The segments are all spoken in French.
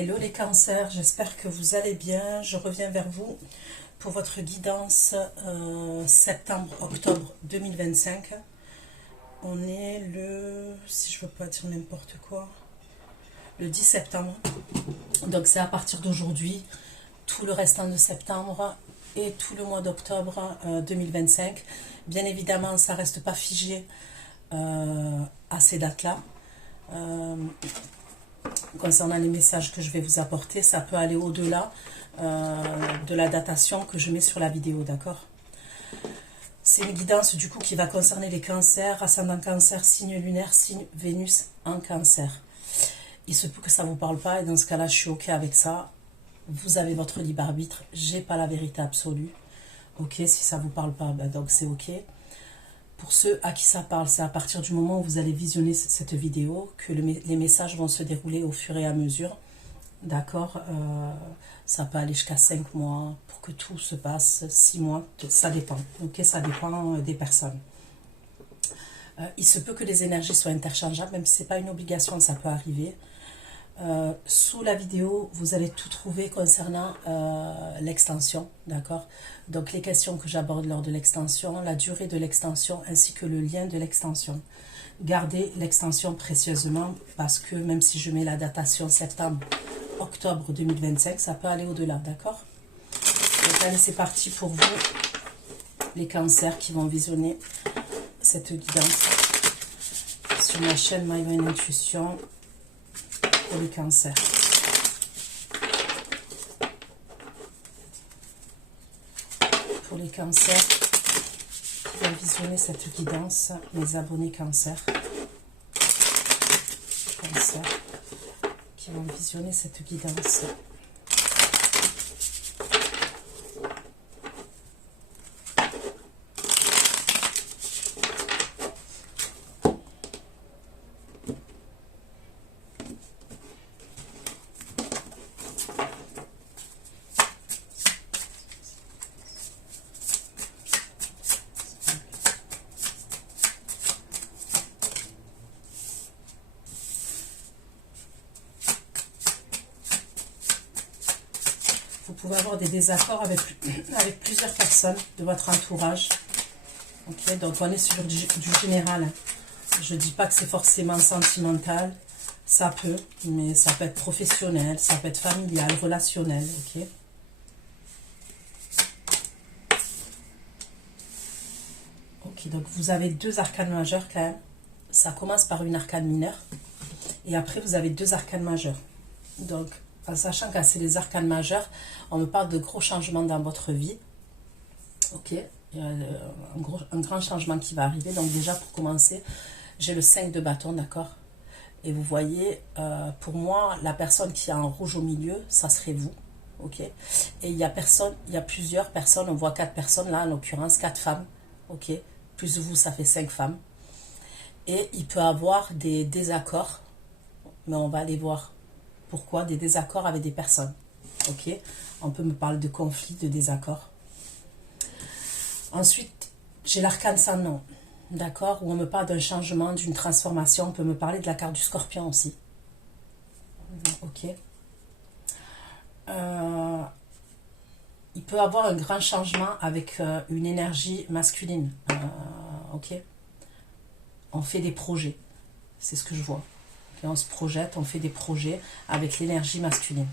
Hello les cancers, j'espère que vous allez bien. Je reviens vers vous pour votre guidance septembre-octobre 2025. On est le, si je ne veux pas dire n'importe quoi, le 10 septembre. Donc c'est à partir d'aujourd'hui, tout le restant de septembre et tout le mois d'octobre 2025. Bien évidemment, ça ne reste pas figé à ces dates-là. Concernant les messages que je vais vous apporter, ça peut aller au-delà de la datation que je mets sur la vidéo, d'accord? C'est une guidance du coup qui va concerner les cancers, ascendant cancer, signe lunaire, signe Vénus en cancer. Il se peut que ça ne vous parle pas et dans ce cas-là, je suis ok avec ça. Vous avez votre libre arbitre, j'ai pas la vérité absolue. Ok, si ça ne vous parle pas, ben donc c'est ok. Pour ceux à qui ça parle, c'est à partir du moment où vous allez visionner cette vidéo que les messages vont se dérouler au fur et à mesure. D'accord, ça peut aller jusqu'à 5 mois pour que tout se passe, 6 mois, ça dépend. Ok, ça dépend des personnes. Il se peut que les énergies soient interchangeables, même si ce n'est pas une obligation, ça peut arriver. Sous la vidéo, vous allez tout trouver concernant l'extension, d'accord? Donc les questions que j'aborde lors de l'extension, la durée de l'extension ainsi que le lien de l'extension. Gardez l'extension précieusement parce que même si je mets la datation septembre-octobre 2025, ça peut aller au-delà, d'accord? Donc allez, c'est parti pour vous, les cancers qui vont visionner cette guidance sur ma chaîne My Mind Intuition. Pour les cancers. Pour les cancers qui vont visionner cette guidance, mes abonnés cancers. Cancers qui vont visionner cette guidance. Vous pouvez avoir des désaccords avec plusieurs personnes de votre entourage. Okay, donc on est sur du général. Je ne dis pas que c'est forcément sentimental. Ça peut, mais ça peut être professionnel, ça peut être familial, relationnel. Ok. Ok, donc vous avez deux arcanes majeures quand même. Ça commence par une arcane mineure. Et après vous avez deux arcanes majeures. Donc, en sachant que c'est les arcanes majeures, on me parle de gros changements dans votre vie. Ok, il y a un grand changement qui va arriver. Donc déjà, pour commencer, j'ai le 5 de bâton, d'accord? Et vous voyez, pour moi, la personne qui a un rouge au milieu, ça serait vous. Ok, et il y a plusieurs personnes, on voit 4 personnes là, en l'occurrence 4 femmes. Ok, plus vous, ça fait 5 femmes. Et il peut avoir des désaccords, mais on va aller voir. Pourquoi des désaccords avec des personnes. Ok, on peut me parler de conflits, de désaccords. Ensuite, j'ai l'arcane sans nom. D'accord, où on me parle d'un changement, d'une transformation. On peut me parler de la carte du scorpion aussi. Ok. Il peut avoir un grand changement avec une énergie masculine. Ok. On fait des projets. C'est ce que je vois. On se projette, on fait des projets avec l'énergie masculine.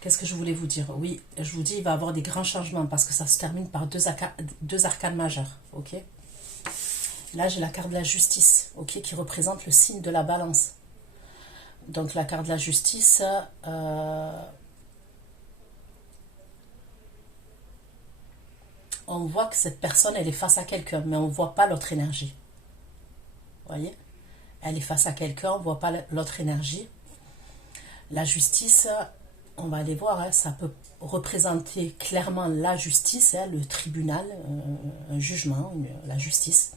Qu'est-ce que je voulais vous dire? Oui, je vous dis, il va y avoir des grands changements parce que ça se termine par deux arcanes majeures. Ok. Là, j'ai la carte de la justice, ok, qui représente le signe de la balance. Donc, la carte de la justice, on voit que cette personne, elle est face à quelqu'un, mais on ne voit pas l'autre énergie. Vous voyez? Elle est face à quelqu'un, on ne voit pas l'autre énergie. La justice, on va aller voir, hein, ça peut représenter clairement la justice, hein, le tribunal, un jugement, la justice.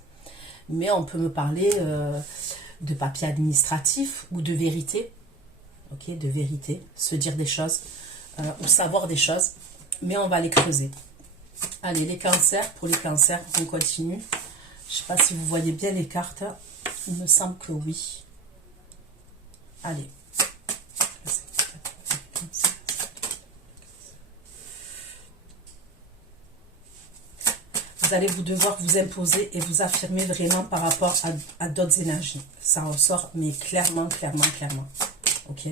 Mais on peut me parler de papier administratif ou de vérité. Ok, de vérité, se dire des choses ou savoir des choses. Mais on va les creuser. Allez, les cancers, pour les cancers, on continue. Je ne sais pas si vous voyez bien les cartes. Il me semble que oui. Allez. vous allez devoir vous imposer et vous affirmer vraiment par rapport à d'autres énergies. Ça ressort, mais clairement, clairement, clairement. Ok?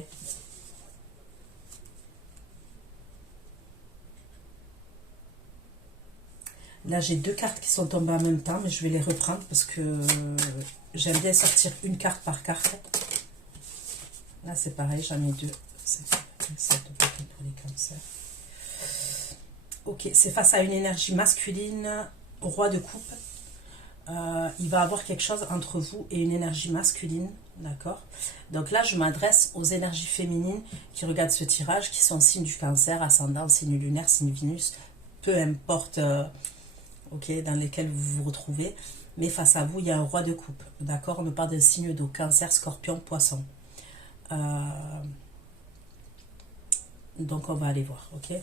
Là, j'ai deux cartes qui sont tombées en même temps, mais je vais les reprendre parce que j'aime bien sortir une carte par carte. Là, c'est pareil, j'en ai deux. C'est pour les cancers. Ok, c'est face à une énergie masculine, roi de coupe. Il va y avoir quelque chose entre vous et une énergie masculine, d'accord? Donc là, je m'adresse aux énergies féminines qui regardent ce tirage, qui sont signe du cancer, ascendant, signe lunaire, signe Vénus, peu importe ok, dans lesquels vous vous retrouvez. Mais face à vous, il y a un roi de coupe, d'accord? On me parle d'un signe d'eau, cancer, scorpion, poisson. Donc on va aller voir, ok?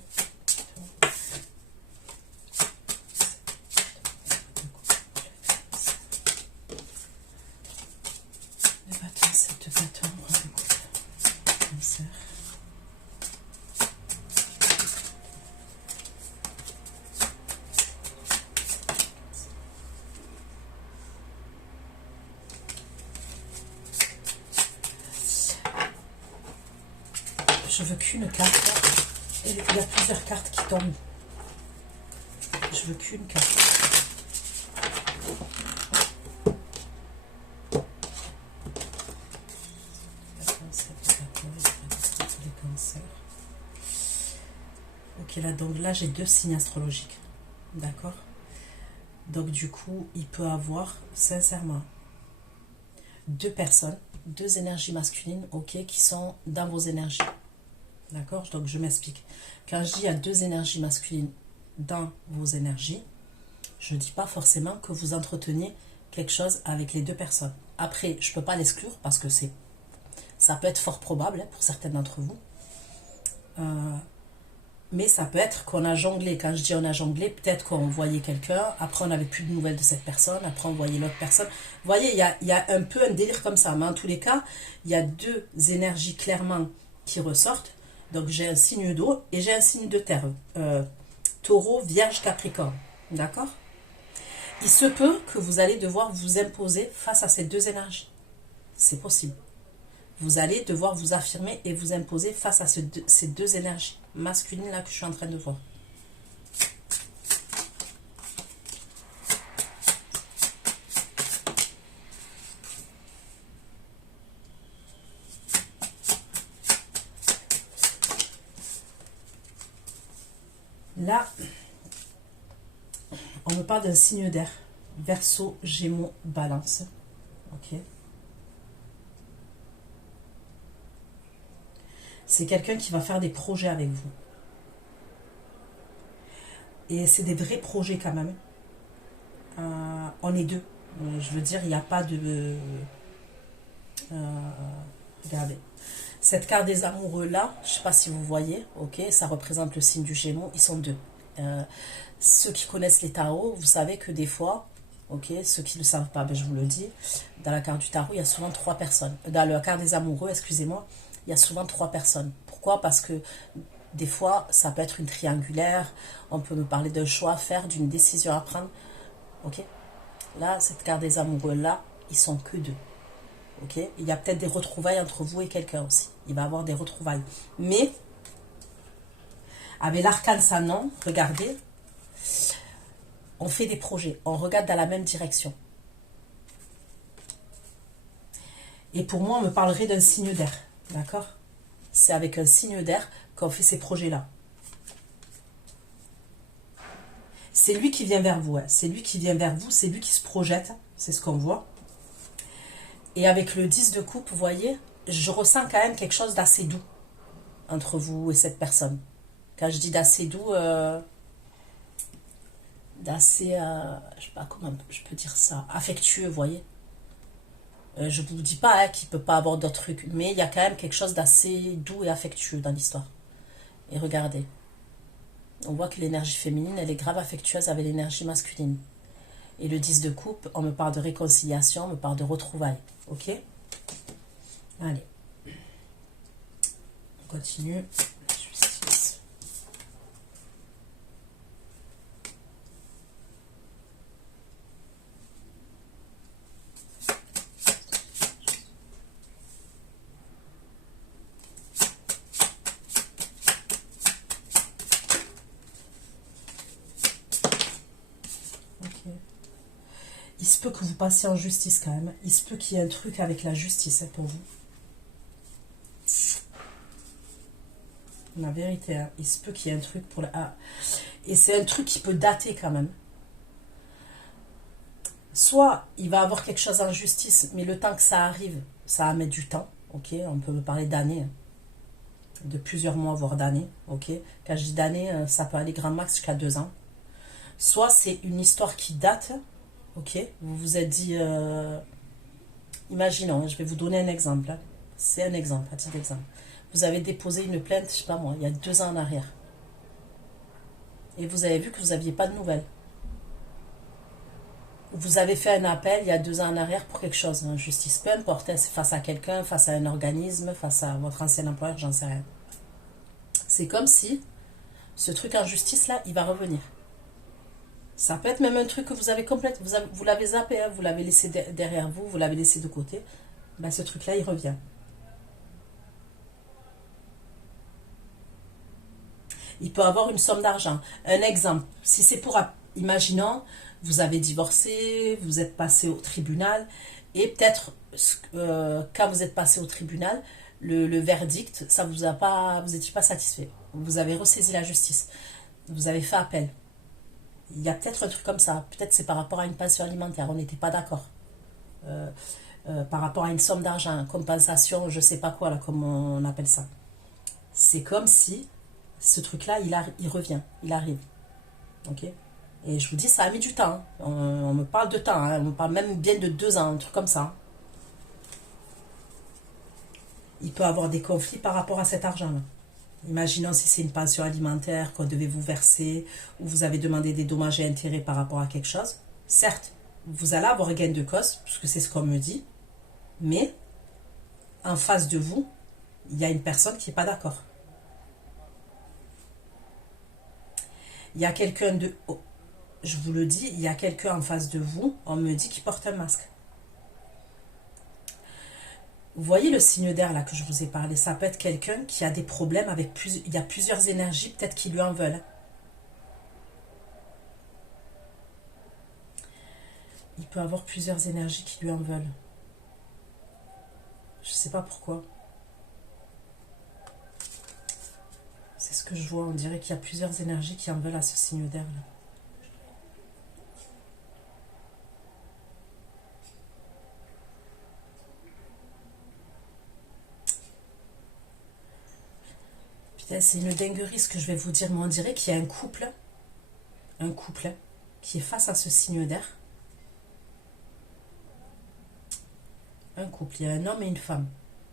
Je veux qu'une carte. Et il y a plusieurs cartes qui tombent. Je veux qu'une carte. Ok, là, donc là, j'ai deux signes astrologiques. D'accord? Donc, du coup, il peut avoir, sincèrement, deux personnes, deux énergies masculines, ok, qui sont dans vos énergies. D'accord? Donc, je m'explique. Quand je dis il y a deux énergies masculines dans vos énergies, je ne dis pas forcément que vous entreteniez quelque chose avec les deux personnes. Après, je ne peux pas l'exclure parce que ça peut être fort probable hein, pour certaines d'entre vous. Mais ça peut être qu'on a jonglé. Quand je dis on a jonglé, peut-être qu'on voyait quelqu'un, après on n'avait plus de nouvelles de cette personne, après on voyait l'autre personne. Vous voyez, il y a un peu un délire comme ça. Mais en tous les cas, il y a deux énergies clairement qui ressortent. Donc j'ai un signe d'eau et j'ai un signe de terre. Taureau, Vierge, Capricorne. D'accord? Il se peut que vous allez devoir vous imposer face à ces deux énergies. C'est possible. Vous allez devoir vous affirmer et vous imposer face à ces deux énergies masculines là que je suis en train de voir. Là, on me parle d'un signe d'air. Verseau, Gémeaux, Balance. Ok. C'est quelqu'un qui va faire des projets avec vous. Et c'est des vrais projets quand même. On est deux. Je veux dire, il n'y a pas de... regardez. Cette carte des amoureux là, je ne sais pas si vous voyez, ok, ça représente le signe du Gémeaux, ils sont deux. Ceux qui connaissent les tarots, vous savez que des fois, ok, ceux qui ne le savent pas, ben je vous le dis, dans la carte du tarot, il y a souvent trois personnes. Dans la carte des amoureux, excusez-moi, il y a souvent trois personnes. Pourquoi? Parce que des fois, ça peut être une triangulaire, on peut me parler d'un choix à faire, d'une décision à prendre. Ok? Là, cette carte des amoureux là, ils sont que deux. Ok? Il y a peut-être des retrouvailles entre vous et quelqu'un aussi. Il va y avoir des retrouvailles. Mais, avec l'arcane Sanon, regardez, on fait des projets, on regarde dans la même direction. Et pour moi, on me parlerait d'un signe d'air. D'accord? C'est avec un signe d'air qu'on fait ces projets-là. C'est lui qui vient vers vous. Hein. C'est lui qui vient vers vous, c'est lui qui se projette. C'est ce qu'on voit. Et avec le 10 de coupe, vous voyez, je ressens quand même quelque chose d'assez doux entre vous et cette personne. Quand je dis d'assez doux, d'assez, je sais pas comment je peux dire ça, affectueux, vous voyez. Je ne vous dis pas hein, qu'il ne peut pas avoir d'autres trucs, mais il y a quand même quelque chose d'assez doux et affectueux dans l'histoire. Et regardez, on voit que l'énergie féminine, elle est grave affectueuse avec l'énergie masculine. Et le 10 de coupe, on me parle de réconciliation, on me parle de retrouvailles. Ok? Allez. On continue. Justice. peut que vous passiez en justice quand même. Il se peut qu'il y ait un truc avec la justice pour vous. La vérité, hein, il se peut qu'il y ait un truc pour la... Ah. Et c'est un truc qui peut dater quand même. Soit il va avoir quelque chose en justice, mais le temps que ça arrive, ça va mettre du temps. Ok, on peut parler d'années, hein, de plusieurs mois, voire d'années. Ok, quand je dis d'années, ça peut aller grand max jusqu'à 2 ans. Soit c'est une histoire qui date. Ok, vous vous êtes dit... imaginons, je vais vous donner un exemple. Hein. C'est un exemple, un petit exemple. Vous avez déposé une plainte, je sais pas moi, il y a 2 ans en arrière. Et vous avez vu que vous n'aviez pas de nouvelles. Vous avez fait un appel il y a 2 ans en arrière pour quelque chose, en justice, peu importe, hein, c'est face à quelqu'un, face à un organisme, face à votre ancien employeur, j'en sais rien. C'est comme si ce truc en justice là, il va revenir. Ça peut être même un truc que vous avez complètement, vous l'avez zappé, hein, vous l'avez laissé derrière vous, vous l'avez laissé de côté. Ben, ce truc là, il revient. Il peut avoir une somme d'argent. Un exemple, si c'est pour, imaginons, vous avez divorcé, vous êtes passé au tribunal, et peut-être, quand vous êtes passé au tribunal, le verdict, ça vous a pas, vous n'étiez pas satisfait. Vous avez ressaisi la justice. Vous avez fait appel. Il y a peut-être un truc comme ça. Peut-être c'est par rapport à une pension alimentaire. On n'était pas d'accord. Par rapport à une somme d'argent, compensation, je sais pas quoi, là, comme on appelle ça. C'est comme si ce truc-là, il revient, il arrive. Ok. Et je vous dis, ça a mis du temps. Hein. On me parle de temps, hein. On me parle même bien de 2 ans, un truc comme ça. Il peut y avoir des conflits par rapport à cet argent-là. Imaginons si c'est une pension alimentaire qu'on devait vous verser, ou vous avez demandé des dommages et intérêts par rapport à quelque chose. Certes, vous allez avoir gain de cause, puisque c'est ce qu'on me dit, mais en face de vous, il y a une personne qui n'est pas d'accord. Il y a quelqu'un de... Oh, je vous le dis, il y a quelqu'un en face de vous, on me dit qu'il porte un masque. Vous voyez le signe d'air là que je vous ai parlé, ça peut être quelqu'un qui a des problèmes avec plusieurs... Il y a plusieurs énergies peut-être qui lui en veulent. Il peut avoir plusieurs énergies qui lui en veulent. Je ne sais pas pourquoi. C'est ce que je vois, on dirait qu'il y a plusieurs énergies qui en veulent à ce signe d'air là. Putain, c'est une dinguerie ce que je vais vous dire, mais on dirait qu'il y a un couple qui est face à ce signe d'air. Un couple, il y a un homme et une femme.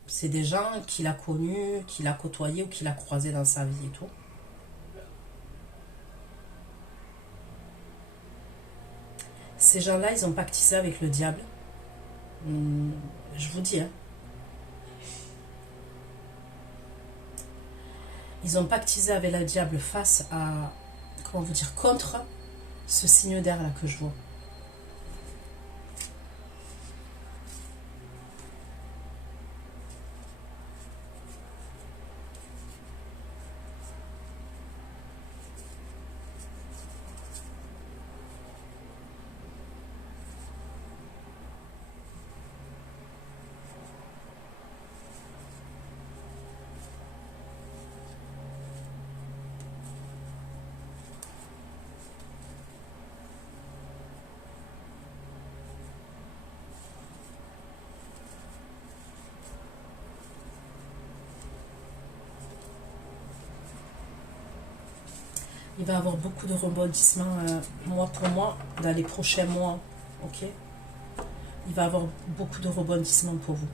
C'est des gens qu'il a connus, qu'il a côtoyés ou qu'il a croisés dans sa vie et tout. Ces gens-là, ils ont pactisé avec le diable. Je vous dis, hein. Ils ont pactisé avec le diable face à, comment vous dire, contre ce signe d'air là que je vois. Il va y avoir beaucoup de rebondissements, mois pour mois, dans les prochains mois. Ok. Il va y avoir beaucoup de rebondissements pour vous.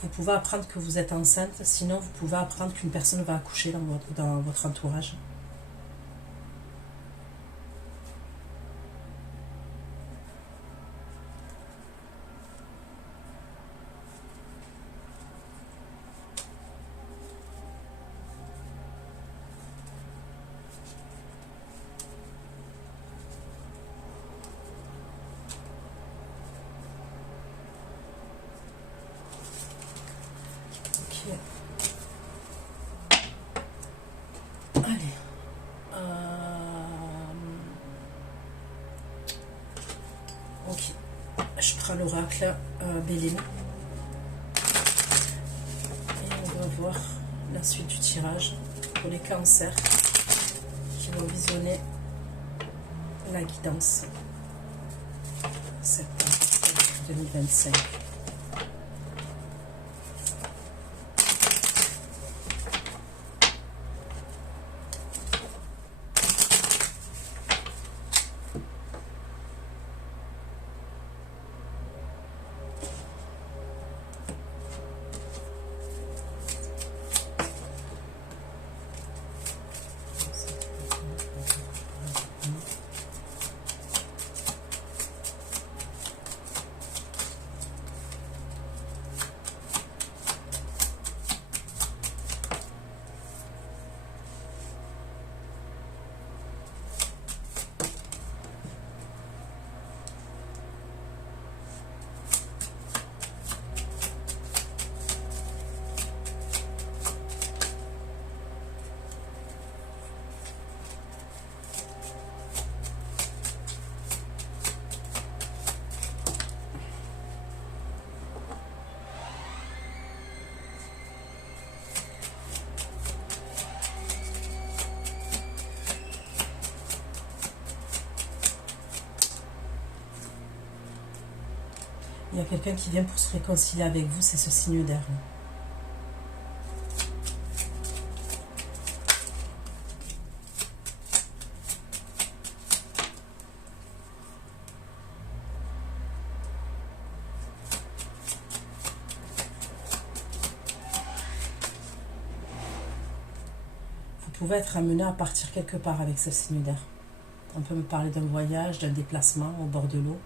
Vous pouvez apprendre que vous êtes enceinte, sinon vous pouvez apprendre qu'une personne va accoucher dans votre entourage. Allez. l'oracle Béline. Et on va voir la suite du tirage pour les cancers qui vont visionner la guidance septembre 2025. Il y a quelqu'un qui vient pour se réconcilier avec vous, c'est ce signe d'air. Vous pouvez être amené à partir quelque part avec ce signe d'air. On peut me parler d'un voyage, d'un déplacement au bord de l'eau.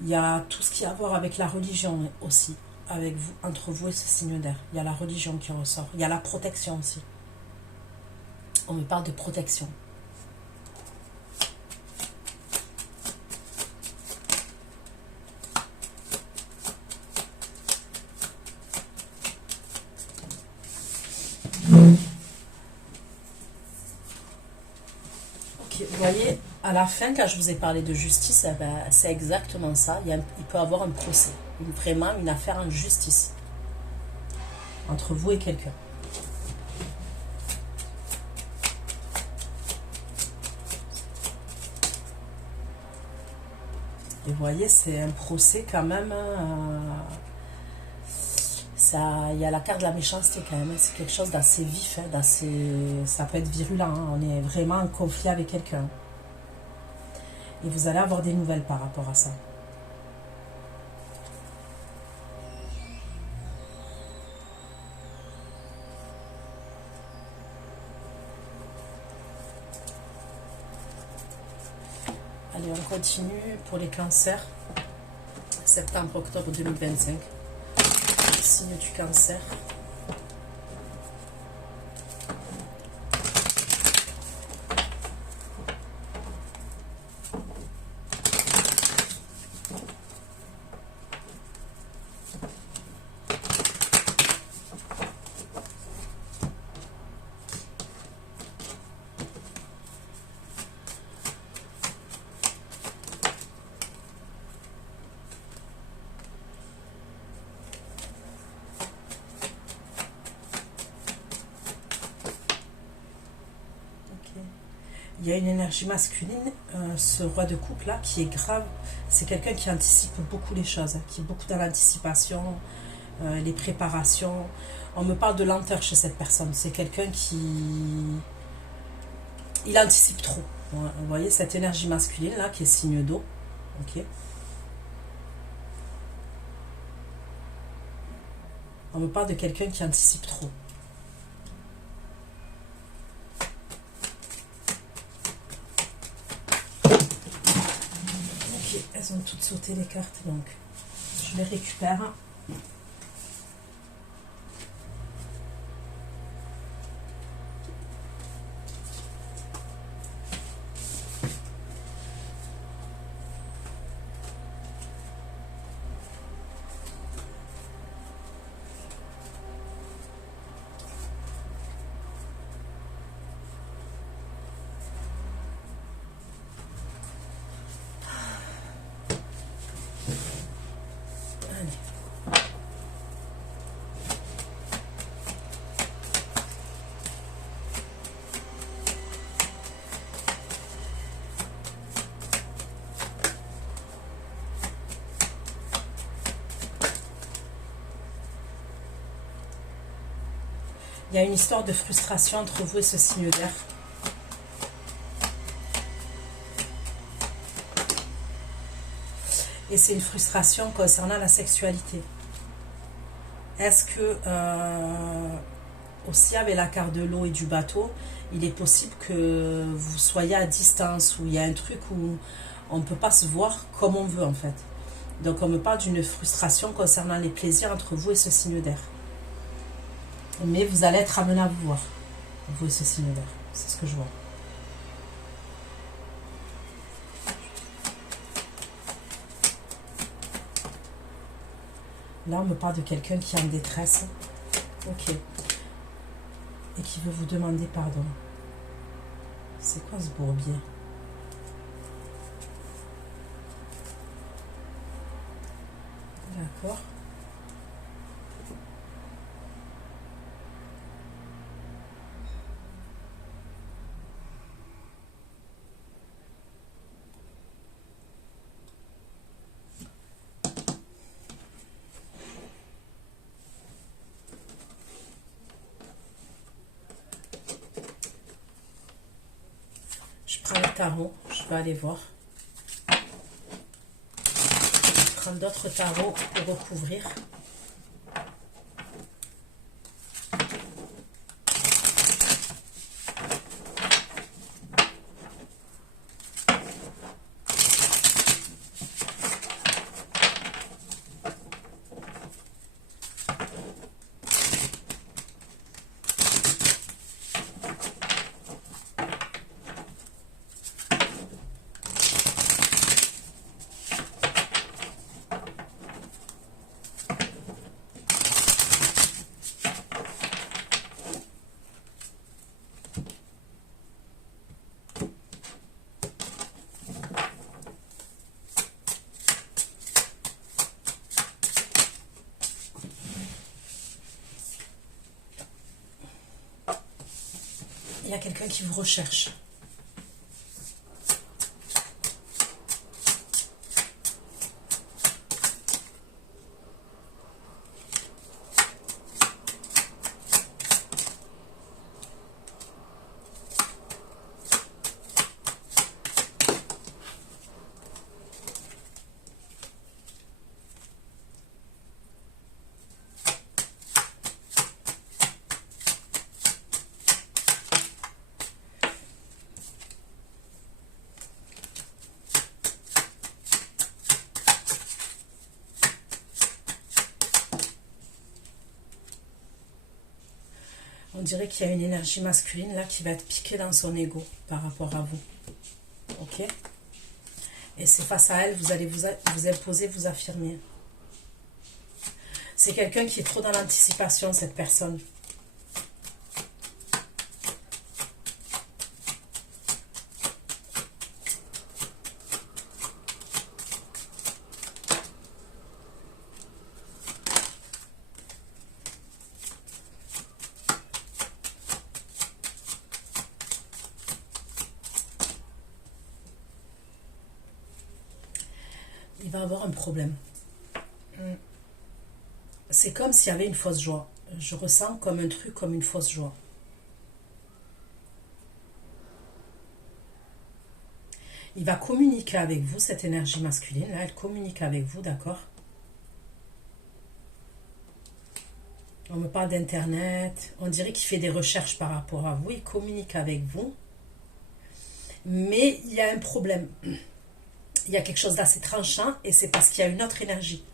Il y a tout ce qui a à voir avec la religion aussi, avec vous, entre vous et ce signe d'air. Il y a la religion qui ressort. Il y a la protection aussi. On me parle de protection. Ok, vous voyez, à la fin, quand je vous ai parlé de justice, eh ben, c'est exactement ça. Il peut y avoir un procès, vraiment une affaire en justice entre vous et quelqu'un. Et vous voyez, c'est un procès quand même. Il y a la carte de la méchanceté quand même. C'est quelque chose d'assez vif, hein, ça peut être virulent. Hein, on est vraiment en conflit avec quelqu'un. Et vous allez avoir des nouvelles par rapport à ça. Allez, on continue pour les cancers. Septembre-octobre 2025. Signe du cancer. Il y a une énergie masculine, ce roi de coupe là, qui est grave. C'est quelqu'un qui anticipe beaucoup les choses, qui est beaucoup dans l'anticipation, les préparations. On me parle de lenteur chez cette personne. C'est quelqu'un qui... Il anticipe trop. Vous voyez cette énergie masculine là, qui est signe d'eau. Ok. On me parle de quelqu'un qui anticipe trop. Elles ont toutes sauté les cartes, donc je les récupère. Il y a une histoire de frustration entre vous et ce signe d'air. Et c'est une frustration concernant la sexualité. Est-ce que, aussi avec la carte de l'eau et du bateau, il est possible que vous soyez à distance, où il y a un truc où on ne peut pas se voir comme on veut en fait. Donc on me parle d'une frustration concernant les plaisirs entre vous et ce signe d'air. Mais vous allez être amené à vous voir, vous et ce signe d'air. C'est ce que je vois. Là, on me parle de quelqu'un qui est en détresse. Ok. Et qui veut vous demander pardon. C'est quoi ce bourbier? D'accord. Je prends le tarot, je vais aller voir. Je prends d'autres tarots pour recouvrir. Il y a quelqu'un qui vous recherche. On dirait qu'il y a une énergie masculine là qui va être piquée dans son ego par rapport à vous. Ok? Et c'est face à elle, vous allez vous imposer, vous affirmer. C'est quelqu'un qui est trop dans l'anticipation, cette personne. Il va avoir un problème. C'est comme s'il y avait une fausse joie. Je ressens comme un truc, comme une fausse joie. Il va communiquer avec vous, cette énergie masculine. Là, elle communique avec vous, d'accord? On me parle d'internet. On dirait qu'il fait des recherches par rapport à vous. Il communique avec vous. Mais il y a un problème. Il y a quelque chose d'assez tranchant et c'est parce qu'il y a une autre énergie.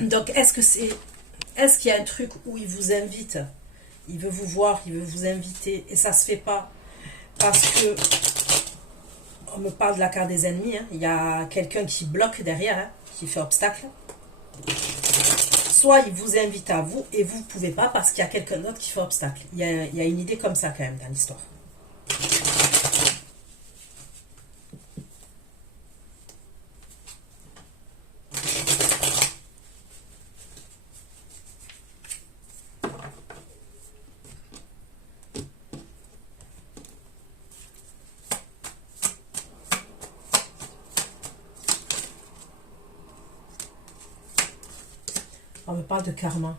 Donc, est-ce qu'il y a un truc où il vous invite, il veut vous voir, il veut vous inviter et ça se fait pas parce que on me parle de la carte des ennemis, hein. Il y a quelqu'un qui bloque derrière, hein, qui fait obstacle. Soit il vous invite à vous et vous ne pouvez pas parce qu'il y a quelqu'un d'autre qui fait obstacle. Il y a une idée comme ça quand même dans l'histoire. On me parle de karma.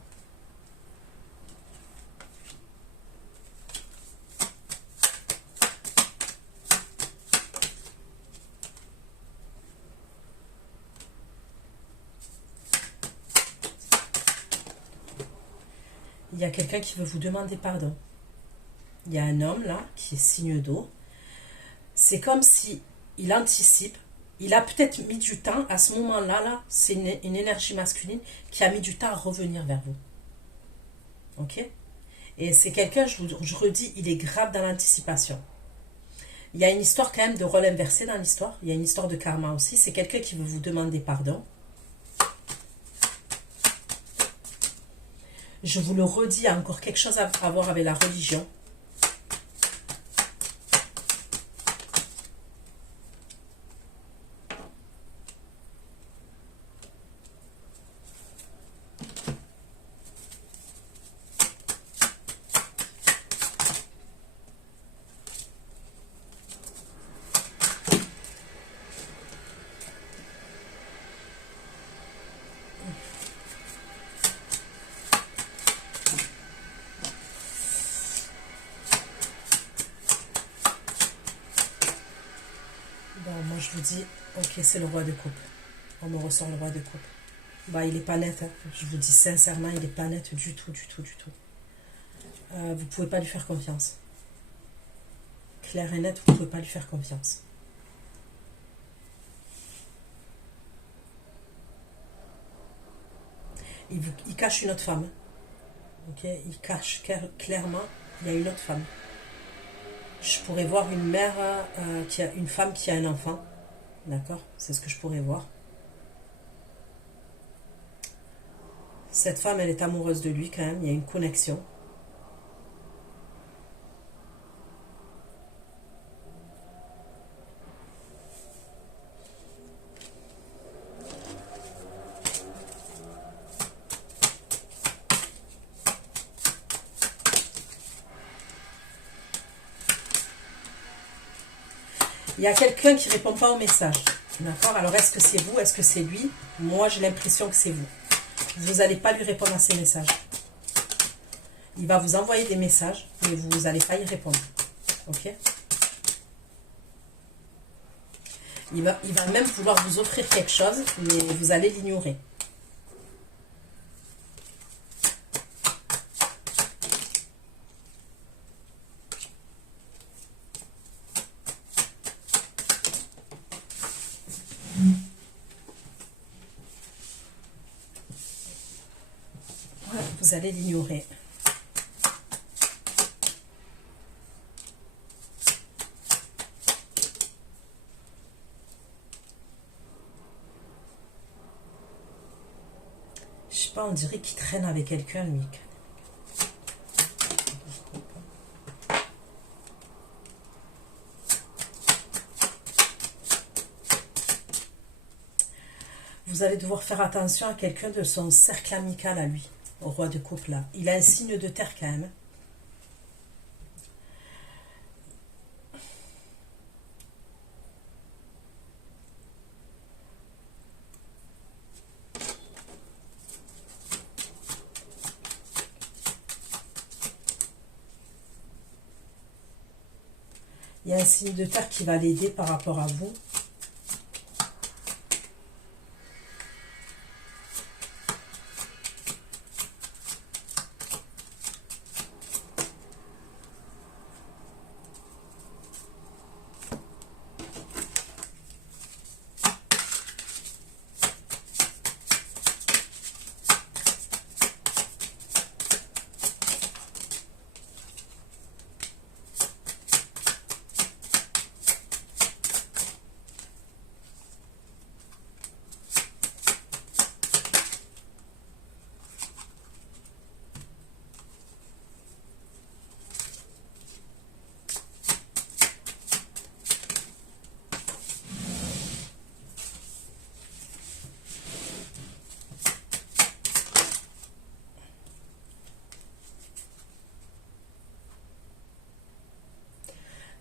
il y a quelqu'un qui veut vous demander pardon. Il y a un homme là qui est signe d'eau. C'est comme si il anticipe. Il a peut-être mis du temps à ce moment-là. Là, c'est une énergie masculine qui a mis du temps à revenir vers vous. Ok? Et c'est quelqu'un, je redis, il est grave dans l'anticipation. Il y a une histoire quand même de rôle inversé dans l'histoire. Il y a une histoire de karma aussi. C'est quelqu'un qui veut vous demander pardon. Je vous le redis, il y a encore quelque chose à voir avec la religion. Bon, moi je vous dis, ok, c'est le roi de coupe. On me ressort le roi de coupe. Bah, il est pas net, hein. Je vous dis sincèrement, il est pas net du tout, du tout, du tout. Vous pouvez pas lui faire confiance. Clair et net, vous pouvez pas lui faire confiance. Il cache une autre femme. Ok, il cache clairement, il y a une autre femme. Je pourrais voir une mère, une femme qui a un enfant. D'accord? C'est ce que je pourrais voir. Cette femme, elle est amoureuse de lui quand même. Il y a une connexion. Il y a quelqu'un qui ne répond pas au message. D'accord? Alors, est-ce que c'est vous? Est-ce que c'est lui? Moi, j'ai l'impression que c'est vous. Vous n'allez pas lui répondre à ces messages. Il va vous envoyer des messages, mais vous n'allez pas y répondre. Ok? Il va même vouloir vous offrir quelque chose, mais vous allez l'ignorer. Ouais, vous allez l'ignorer. Je sais pas, on dirait qu'il traîne avec quelqu'un, lui. Vous allez devoir faire attention à quelqu'un de son cercle amical à lui, au roi de coupe là. Il a un signe de terre quand même. Il y a un signe de terre qui va l'aider par rapport à vous.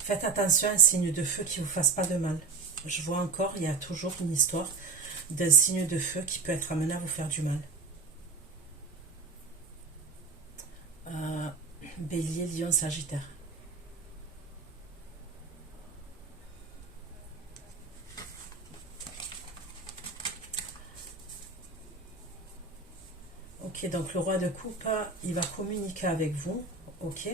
Faites attention à un signe de feu qui ne vous fasse pas de mal. Je vois encore, il y a toujours une histoire d'un signe de feu qui peut être amené à vous faire du mal. Bélier, Lion, Sagittaire. Ok, Ok, donc le roi de coupe, il va communiquer avec vous. Ok.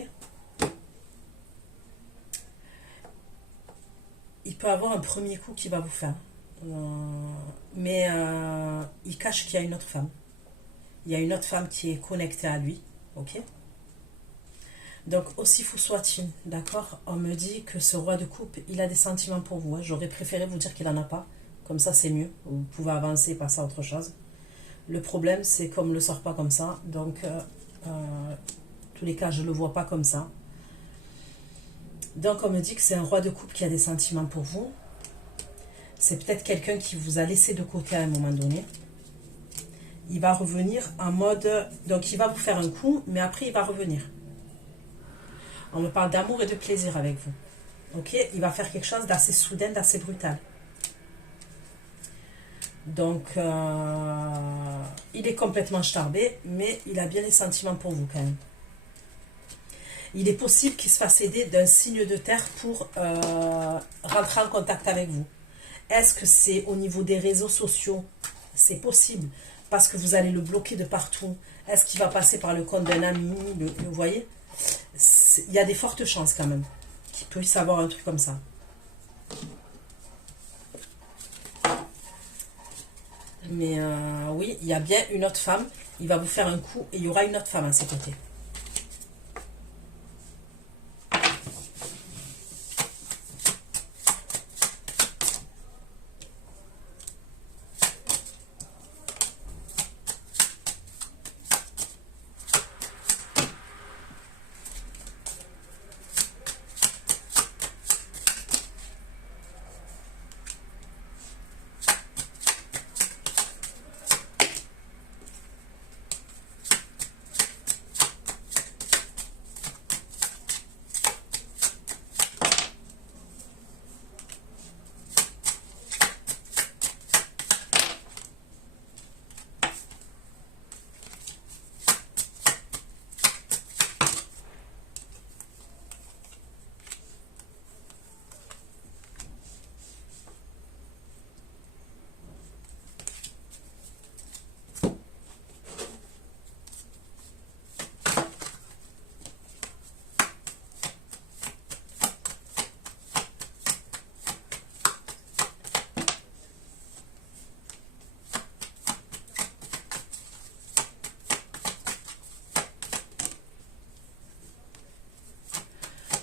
Il peut avoir un premier coup qu'il va vous faire. Mais il cache qu'il y a une autre femme. Il y a une autre femme qui est connectée à lui. Ok. Donc, aussi fou soit-il, d'accord, on me dit que ce roi de coupe, il a des sentiments pour vous. Hein. J'aurais préféré vous dire qu'il n'en a pas. Comme ça, c'est mieux. Vous pouvez avancer et passer à autre chose. Le problème, c'est qu'on ne le sort pas comme ça. Donc, tous les cas, je ne le vois pas comme ça. Donc, on me dit que c'est un roi de coupe qui a des sentiments pour vous. C'est peut-être quelqu'un qui vous a laissé de côté à un moment donné. Il va revenir en mode... Donc, il va vous faire un coup, mais après, il va revenir. On me parle d'amour et de plaisir avec vous. Ok, il va faire quelque chose d'assez soudain, d'assez brutal. Donc, il est complètement starbé, mais il a bien des sentiments pour vous quand même. Il est possible qu'il se fasse aider d'un signe de terre pour rentrer en contact avec vous. Est-ce que c'est au niveau des réseaux sociaux? C'est possible, parce que vous allez le bloquer de partout. Est-ce qu'il va passer par le compte d'un ami? Vous voyez? Il y a des fortes chances quand même qu'il puisse avoir un truc comme ça. Mais oui, il y a bien une autre femme. Il va vous faire un coup et il y aura une autre femme à ses côtés.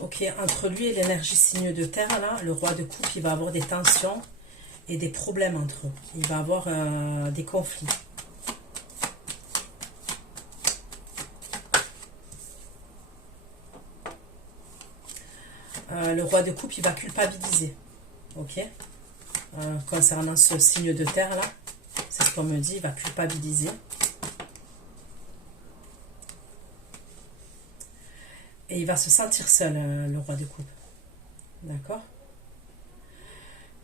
Ok, entre lui et l'énergie signe de terre, là, le roi de coupe, il va avoir des tensions et des problèmes entre eux. Il va avoir des conflits. Le roi de coupe, il va culpabiliser. Ok, concernant ce signe de terre, là, c'est ce qu'on me dit, il va culpabiliser. Et il va se sentir seul, le roi de coupe. D'accord?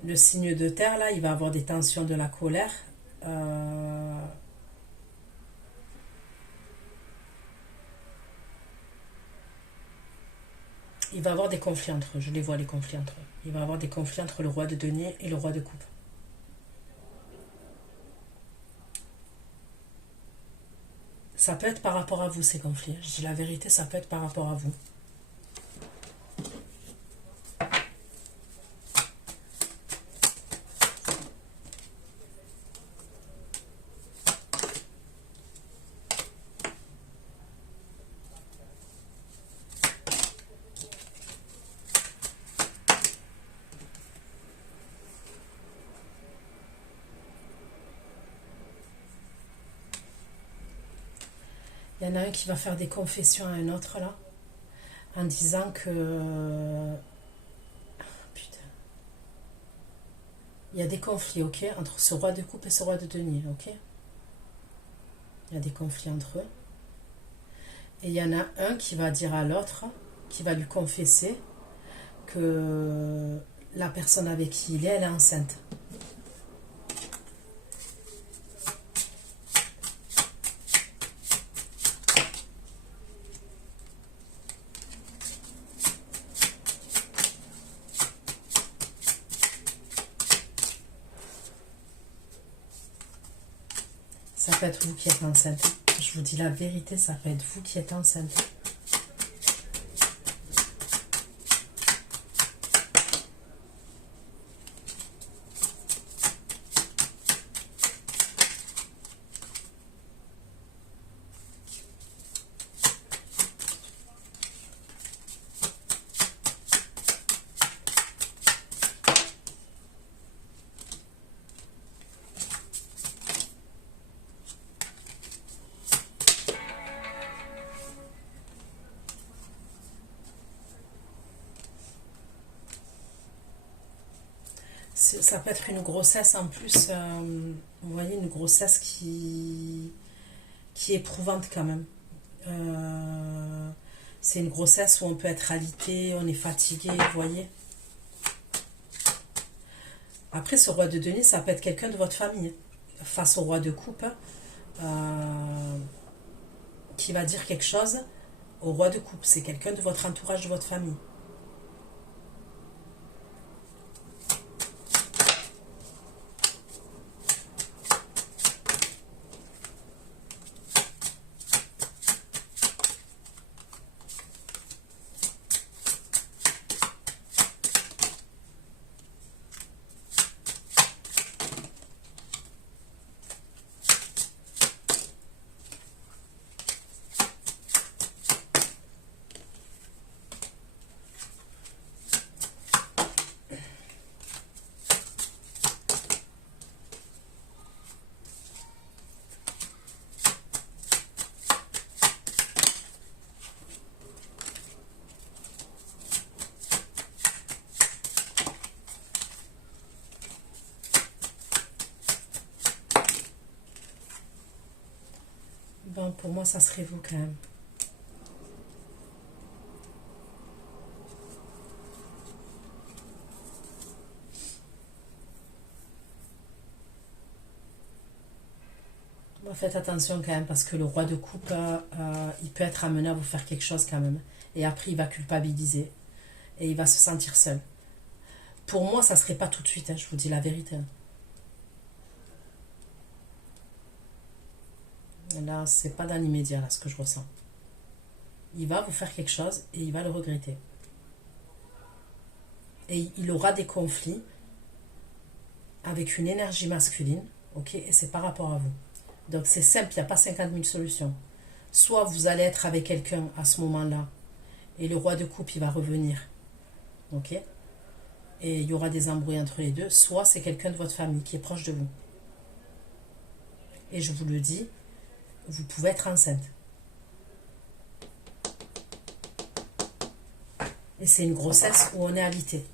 Le signe de terre, là, il va avoir des tensions, de la colère. Il va avoir des conflits entre eux. Je les vois, les conflits entre eux. Il va avoir des conflits entre le roi de denier et le roi de coupe. Ça peut être par rapport à vous, ces conflits. Je dis la vérité, ça peut être par rapport à vous. Il y en a un qui va faire des confessions à un autre, là, en disant que... Putain. Il y a des conflits, ok, entre ce roi de coupe et ce roi de denier, ok. Il y a des conflits entre eux. Et il y en a un qui va dire à l'autre, qui va lui confesser que la personne avec qui il est, elle est enceinte. Ça peut être vous qui êtes enceinte. Je vous dis la vérité, ça peut être vous qui êtes enceinte. Ça peut être une grossesse en plus, vous voyez, une grossesse qui est éprouvante quand même. C'est une grossesse où on peut être alité, on est fatigué, vous voyez. Après, ce roi de denier, ça peut être quelqu'un de votre famille. Face au roi de coupe, qui va dire quelque chose au roi de coupe. C'est quelqu'un de votre entourage, de votre famille. Bon, pour moi, ça serait vous quand même. Bon, faites attention quand même, parce que le roi de coupe, il peut être amené à vous faire quelque chose quand même. Et après, il va culpabiliser. Et il va se sentir seul. Pour moi, ça serait pas tout de suite, hein, je vous dis la vérité. Là, c'est pas dans l'immédiat, là, ce que je ressens. Il va vous faire quelque chose et il va le regretter. Et il aura des conflits avec une énergie masculine, ok, et c'est par rapport à vous. Donc c'est simple, il n'y a pas 50 000 solutions. Soit vous allez être avec quelqu'un à ce moment-là, et le roi de coupe, il va revenir, ok, et il y aura des embrouilles entre les deux, soit c'est quelqu'un de votre famille qui est proche de vous. Et je vous le dis, vous pouvez être enceinte. Et c'est une grossesse où on est alité.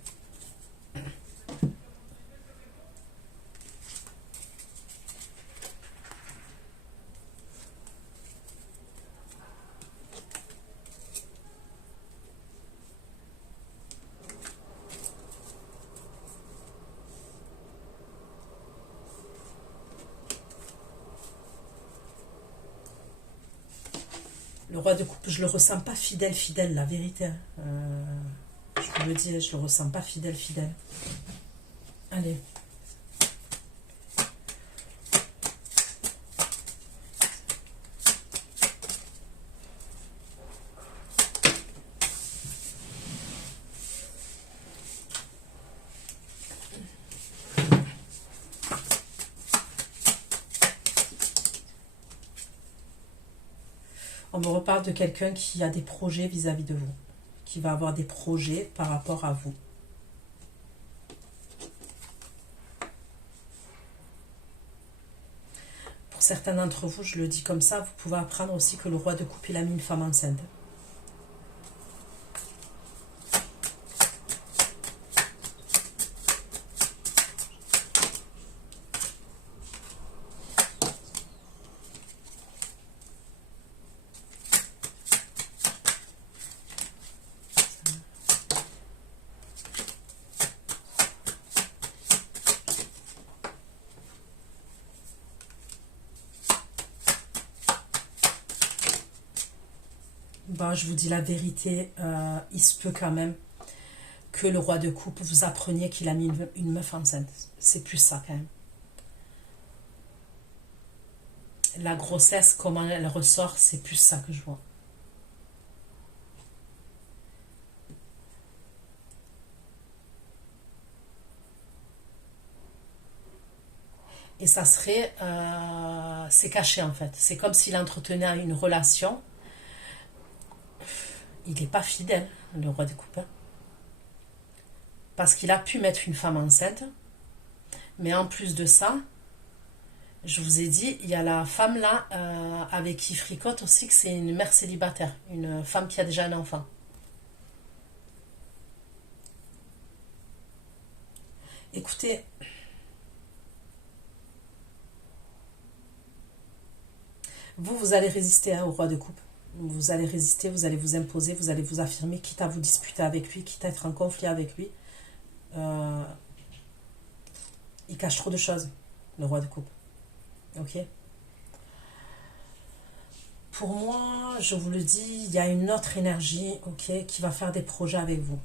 Le roi de coupe, je le ressens pas fidèle, la vérité. Je vous le dis, je le ressens pas fidèle. Allez. On me reparle de quelqu'un qui a des projets vis-à-vis de vous, qui va avoir des projets par rapport à vous. Pour certains d'entre vous, je le dis comme ça, vous pouvez apprendre aussi que le roi de coupe, il a mis une femme enceinte. Bon, je vous dis la vérité, il se peut quand même que le roi de coupe vous appreniez qu'il a mis une meuf enceinte. C'est plus ça quand même. la grossesse, comment elle ressort, c'est plus ça que je vois. Et ça serait, c'est caché en fait. C'est comme s'il entretenait une relation. Il n'est pas fidèle, le roi de coupe. Hein. Parce qu'il a pu mettre une femme enceinte. Mais en plus de ça, je vous ai dit, il y a la femme là avec qui il fricote aussi, que c'est une mère célibataire. Une femme qui a déjà un enfant. Écoutez, vous allez résister hein, au roi de coupe. Vous allez résister, vous allez vous imposer, vous allez vous affirmer, quitte à vous disputer avec lui, quitte à être en conflit avec lui. Euh, il cache trop de choses, le roi de coupe. Ok. Pour moi, je vous le dis, il y a une autre énergie, ok, qui va faire des projets avec vous.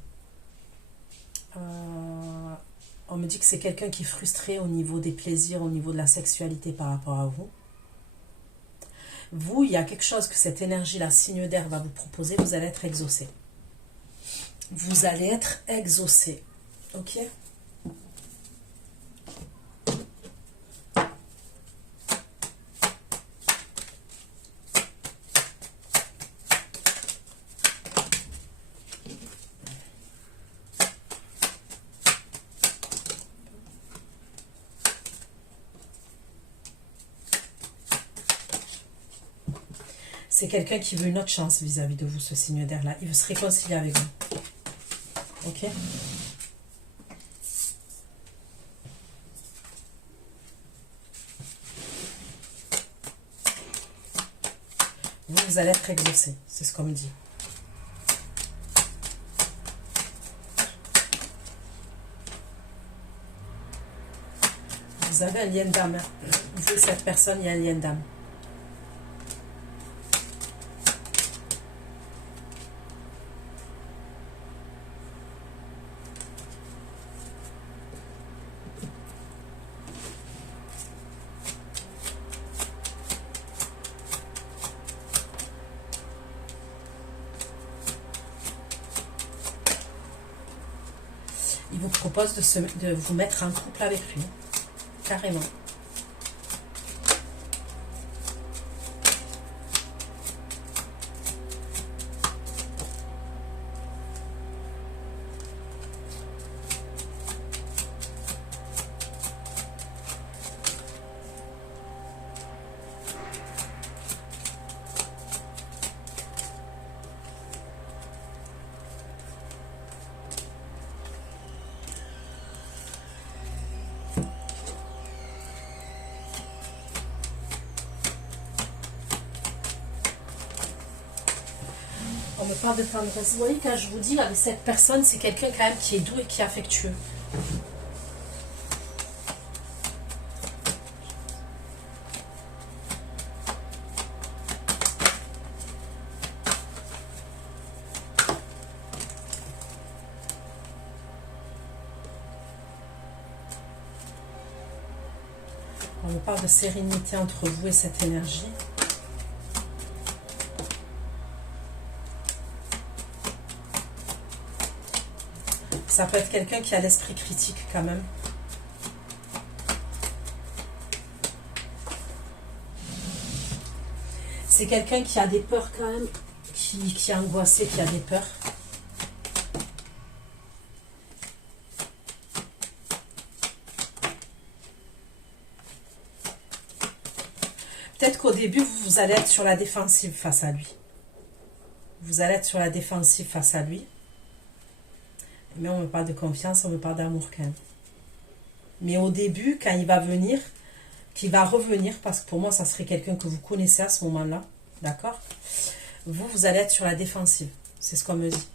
On me dit que c'est quelqu'un qui est frustré au niveau des plaisirs, au niveau de la sexualité par rapport à vous. Vous, il y a quelque chose que cette énergie, la signe d'air, va vous proposer, vous allez être exaucé. Vous allez être exaucé. Ok? C'est quelqu'un qui veut une autre chance vis-à-vis de vous, ce signe d'air-là. Il veut se réconcilier avec vous. Ok? Vous allez être exaucé. C'est ce qu'on me dit. Vous avez un lien d'âme. Vous et cette personne, il y a un lien d'âme. Il vous propose de vous mettre en couple avec lui. Carrément. On me parle de tendresse. Vous voyez, quand je vous dis, avec cette personne, c'est quelqu'un quand même qui est doux et qui est affectueux. On me parle de sérénité entre vous et cette énergie. Ça peut être quelqu'un qui a l'esprit critique quand même. C'est quelqu'un qui a des peurs quand même, qui est angoissé, qui a des peurs. Peut-être qu'au début, vous allez être sur la défensive face à lui. Vous allez être sur la défensive face à lui. Mais on me parle de confiance, on me parle d'amour quand même. Mais au début, quand il va venir, qu'il va revenir, parce que pour moi, ça serait quelqu'un que vous connaissez à ce moment-là, d'accord? Vous allez être sur la défensive. C'est ce qu'on me dit.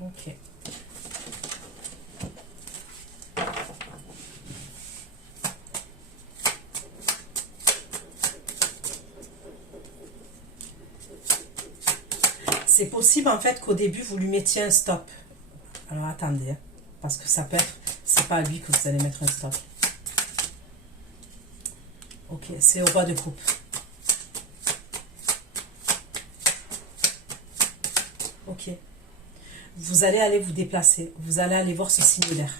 Ok. C'est possible en fait qu'au début vous lui mettiez un stop. Alors attendez, hein, parce que ça peut être, c'est pas à lui que vous allez mettre un stop. Ok, c'est au roi de coupe. Ok. Vous allez aller vous déplacer. Vous allez aller voir ce signe d'air.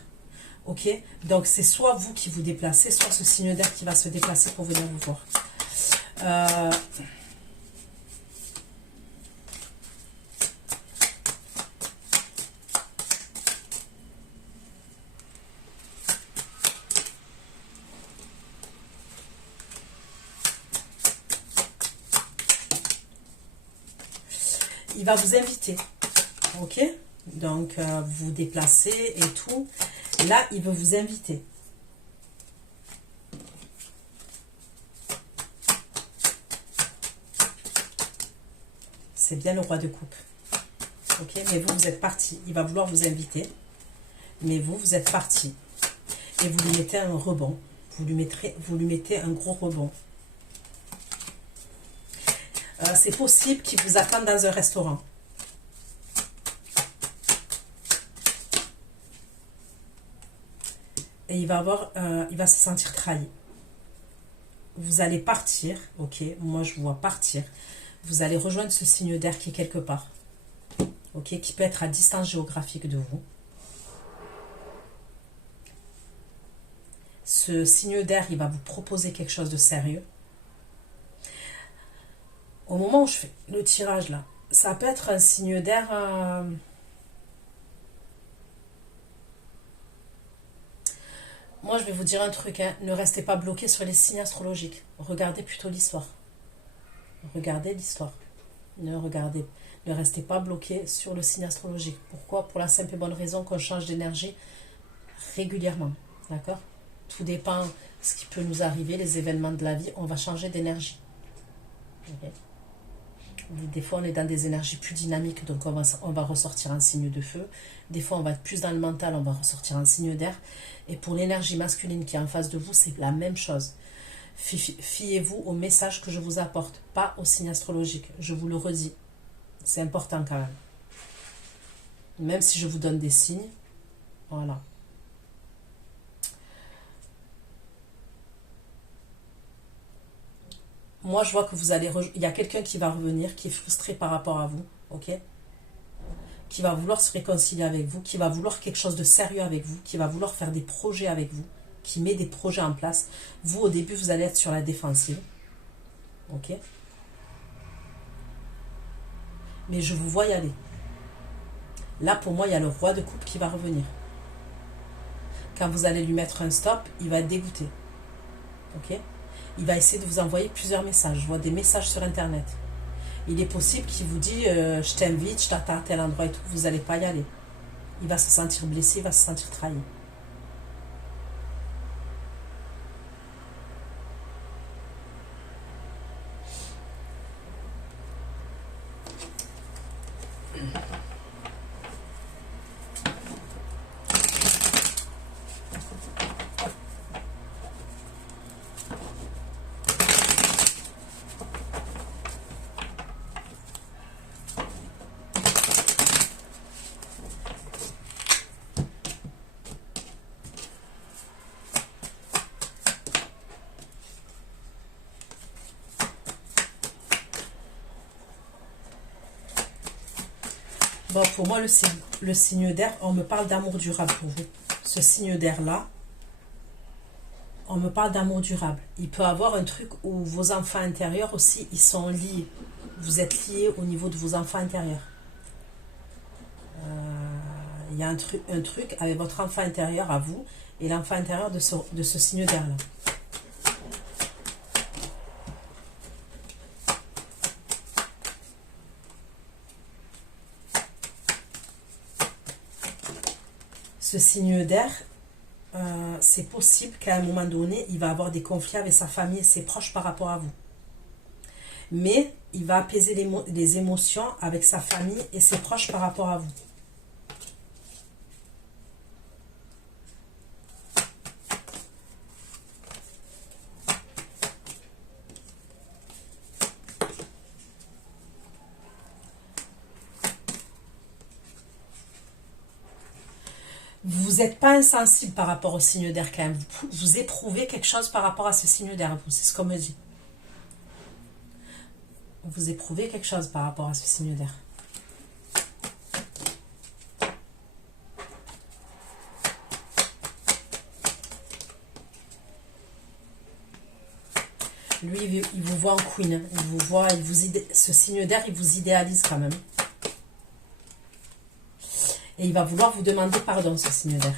Ok. Donc c'est soit vous qui vous déplacez, soit ce signe d'air qui va se déplacer pour venir vous voir. Il va vous inviter. Ok. Donc vous vous déplacez et tout. Là, il veut vous inviter. C'est bien le roi de coupe. Ok, mais vous, vous êtes parti. Il va vouloir vous inviter. Mais vous, vous êtes parti. Et vous lui mettez un rebond. Vous lui mettez un gros rebond. C'est possible qu'il vous attende dans un restaurant. Et il va se sentir trahi. Vous allez partir, ok, moi je vois partir. Vous allez rejoindre ce signe d'air qui est quelque part, ok, qui peut être à distance géographique de vous. Ce signe d'air, il va vous proposer quelque chose de sérieux. Au moment où je fais le tirage là, ça peut être un signe d'air... Moi, je vais vous dire un truc, hein. Ne restez pas bloqué sur les signes astrologiques. Regardez plutôt l'histoire. Regardez l'histoire. Ne restez pas bloqué sur le signe astrologique. Pourquoi? Pour la simple et bonne raison qu'on change d'énergie régulièrement. D'accord? Tout dépend de ce qui peut nous arriver, les événements de la vie, on va changer d'énergie. Okay. Des fois, on est dans des énergies plus dynamiques, donc on va ressortir un signe de feu. Des fois, on va être plus dans le mental, on va ressortir un signe d'air. Et pour l'énergie masculine qui est en face de vous, c'est la même chose. Fiez-vous au message que je vous apporte, pas au signe astrologique. Je vous le redis. C'est important quand même. Même si je vous donne des signes, voilà. Moi, je vois que vous allez... Il y a quelqu'un qui va revenir, qui est frustré par rapport à vous, ok? Qui va vouloir se réconcilier avec vous, qui va vouloir quelque chose de sérieux avec vous, qui va vouloir faire des projets avec vous, qui met des projets en place. Vous, au début, vous allez être sur la défensive, ok? Mais je vous vois y aller. Là, pour moi, il y a le roi de coupe qui va revenir. Quand vous allez lui mettre un stop, il va être dégoûté, ok? Il va essayer de vous envoyer plusieurs messages. Je vois des messages sur Internet. Il est possible qu'il vous dise je t'invite, je t'attends à tel endroit et tout. Vous n'allez pas y aller. Il va se sentir blessé, il va se sentir trahi. Bon, pour moi, le signe d'air, on me parle d'amour durable pour vous. Ce signe d'air-là, on me parle d'amour durable. Il peut avoir un truc où vos enfants intérieurs aussi, ils sont liés. Vous êtes liés au niveau de vos enfants intérieurs. Il y a un truc avec votre enfant intérieur à vous et l'enfant intérieur de ce signe d'air-là. Ce signe d'air, c'est possible qu'à un moment donné, il va avoir des conflits avec sa famille et ses proches par rapport à vous. Mais il va apaiser les émotions avec sa famille et ses proches par rapport à vous. Vous n'êtes pas insensible par rapport au signe d'air quand même. Vous éprouvez quelque chose par rapport à ce signe d'air, c'est ce qu'on me dit. Vous éprouvez quelque chose par rapport à ce signe d'air. Lui, il vous voit en queen. Il vous voit, ce signe d'air, il vous idéalise quand même. Et il va vouloir vous demander pardon, ce signe d'air.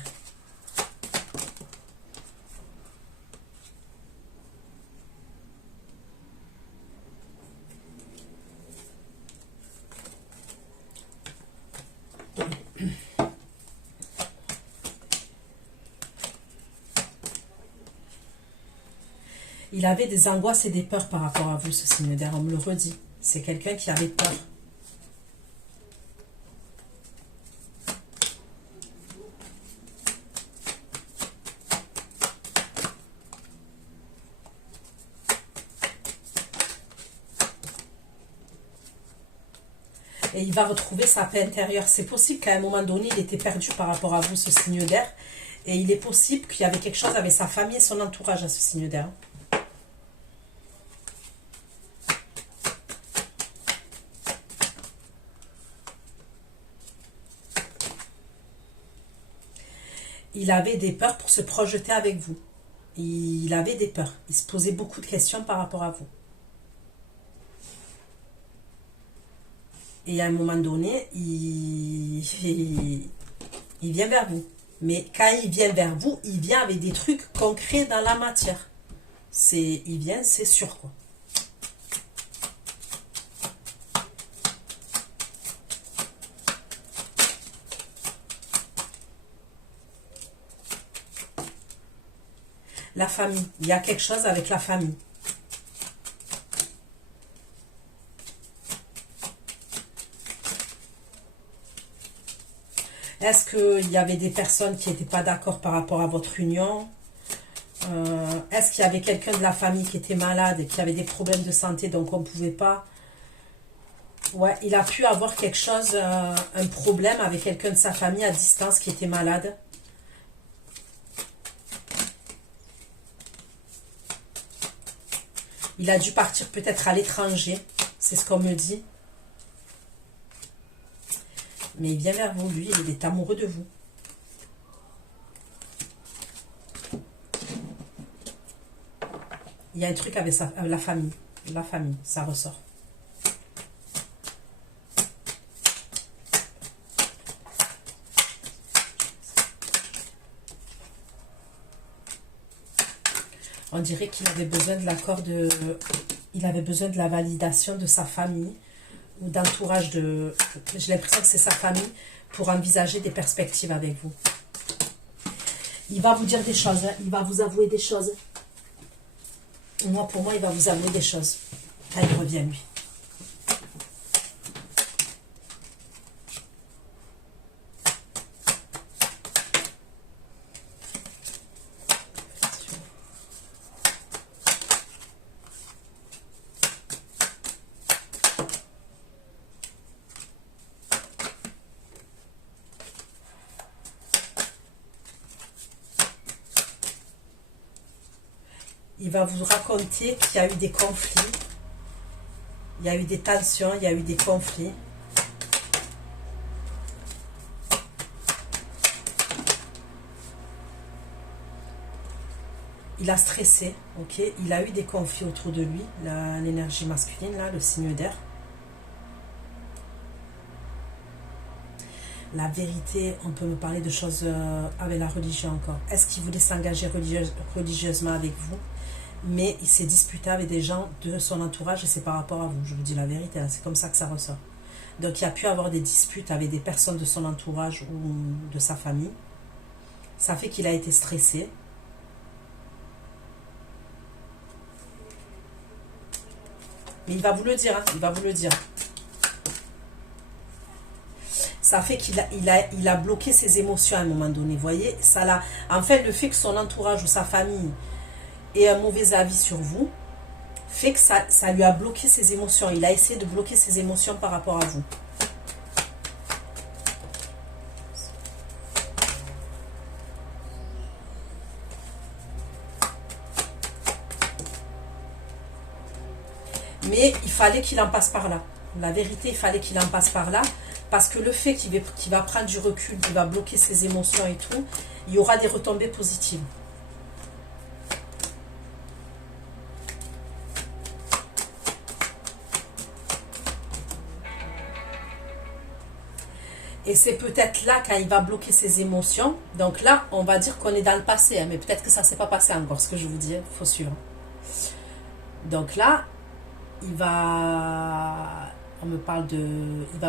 Il avait des angoisses et des peurs par rapport à vous, ce signe d'air, on me le redit. C'est quelqu'un qui avait peur. Et il va retrouver sa paix intérieure. C'est possible qu'à un moment donné, il était perdu par rapport à vous, ce signe d'air. Et il est possible qu'il y avait quelque chose avec sa famille et son entourage à ce signe d'air. Il avait des peurs pour se projeter avec vous. Il avait des peurs. Il se posait beaucoup de questions par rapport à vous. Et à un moment donné, il vient vers vous. Mais quand il vient vers vous, il vient avec des trucs concrets dans la matière. Il vient, c'est sûr, quoi. La famille. Il y a quelque chose avec la famille. Est-ce qu'il y avait des personnes qui n'étaient pas d'accord par rapport à votre union? Est-ce qu'il y avait quelqu'un de la famille qui était malade et qui avait des problèmes de santé, donc on ne pouvait pas? Ouais, il a pu avoir quelque chose, un problème avec quelqu'un de sa famille à distance qui était malade. Il a dû partir peut-être à l'étranger, c'est ce qu'on me dit. Mais il vient vers vous, lui, il est amoureux de vous. Il y a un truc avec la famille. La famille, ça ressort. On dirait qu'il avait besoin de l'accord de... Il avait besoin de la validation de sa famille ou d'entourage de... J'ai l'impression que c'est sa famille pour envisager des perspectives avec vous. Il va vous dire des choses, hein. Il va vous avouer des choses. Moi, pour moi, il va vous avouer des choses. Quand il revient, lui. Il va vous raconter qu'il y a eu des conflits, il y a eu des tensions, il y a eu des conflits. Il a stressé, ok? Il a eu des conflits autour de lui, l'énergie masculine, là, le signe d'air. La vérité, on peut me parler de choses avec la religion encore. Est-ce qu'il voulait s'engager religieusement avec vous? Mais il s'est disputé avec des gens de son entourage et c'est par rapport à vous. Je vous dis la vérité, hein, c'est comme ça que ça ressort. Donc il a pu avoir des disputes avec des personnes de son entourage ou de sa famille. Ça fait qu'il a été stressé. Mais il va vous le dire, hein, il va vous le dire. Ça fait qu'il a bloqué ses émotions à un moment donné, vous voyez. En fait, le fait que son entourage ou sa famille ait un mauvais avis sur vous, fait que ça lui a bloqué ses émotions. Il a essayé de bloquer ses émotions par rapport à vous. Mais il fallait qu'il en passe par là. La vérité, il fallait qu'il en passe par là. Parce que le fait qu'il va prendre du recul, qu'il va bloquer ses émotions et tout, il y aura des retombées positives. Et c'est peut-être là, quand il va bloquer ses émotions, donc là, on va dire qu'on est dans le passé, hein, mais peut-être que ça ne s'est pas passé encore, ce que je vous dis, il faut suivre. Donc là, il va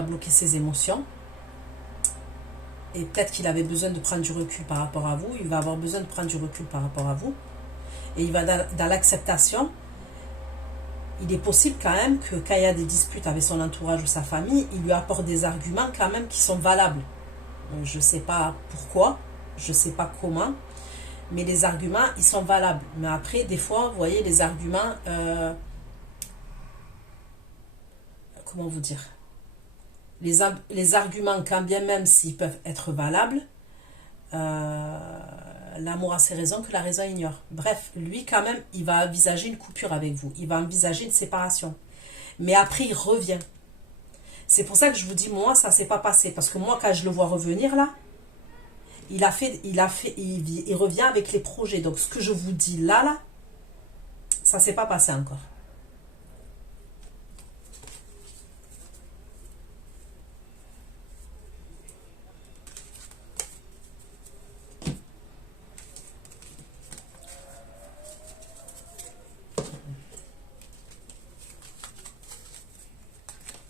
bloquer ses émotions. Et peut-être qu'il avait besoin de prendre du recul par rapport à vous, il va avoir besoin de prendre du recul par rapport à vous. Et il va dans l'acceptation. Il est possible quand même que quand il y a des disputes avec son entourage ou sa famille, il lui apporte des arguments quand même qui sont valables. Je ne sais pas pourquoi, je ne sais pas comment, mais les arguments, ils sont valables. Mais après, des fois, vous voyez, les arguments, comment vous dire, les arguments, quand bien même s'ils peuvent être valables, l'amour a ses raisons que la raison ignore. Bref, lui quand même, il va envisager une coupure avec vous. Il va envisager une séparation. Mais après, il revient. C'est pour ça que je vous dis, moi, ça ne s'est pas passé. Parce que moi, quand je le vois revenir là, il revient avec les projets. Donc, ce que je vous dis là, ça ne s'est pas passé encore.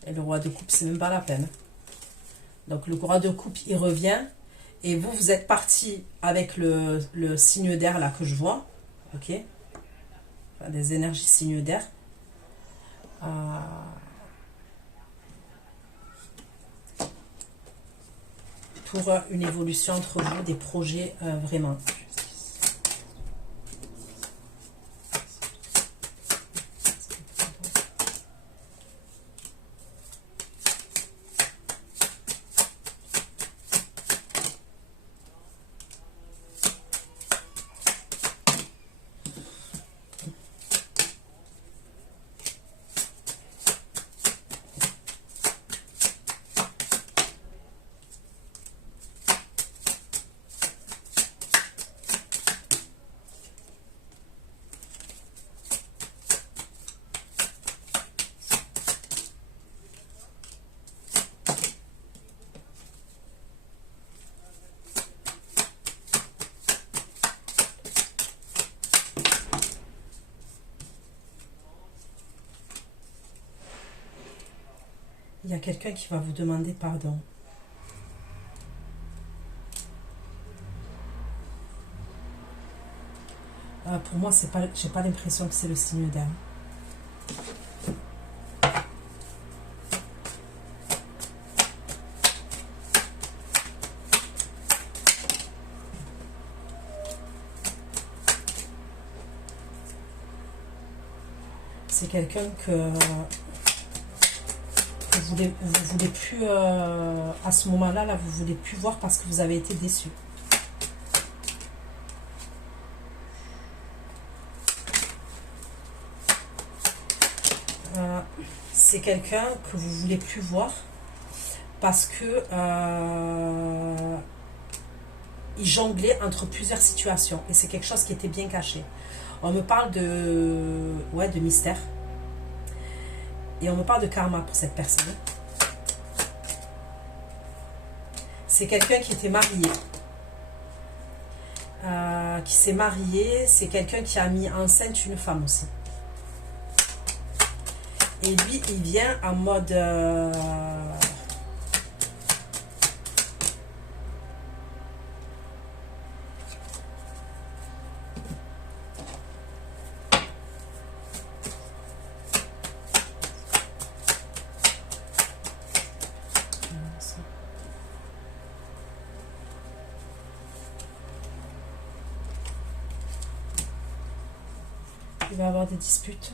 Et le roi de coupe, c'est même pas la peine. Donc le roi de coupe, il revient. Et vous, vous êtes parti avec le signe d'air là que je vois. Ok. Enfin, des énergies signes d'air. Pour une évolution entre vous, des projets vraiment. Il y a quelqu'un qui va vous demander pardon. Pour moi, c'est pas, j'ai pas l'impression que c'est le signe d'air. C'est quelqu'un que vous voulez plus, à ce moment-là, là, vous voulez plus voir parce que vous avez été déçu. C'est quelqu'un que vous voulez plus voir parce que il jonglait entre plusieurs situations et c'est quelque chose qui était bien caché. On me parle de mystère et on me parle de karma pour cette personne. C'est quelqu'un qui était marié, qui s'est marié. C'est quelqu'un qui a mis enceinte une femme aussi. Et lui, il vient en mode... il va avoir des disputes.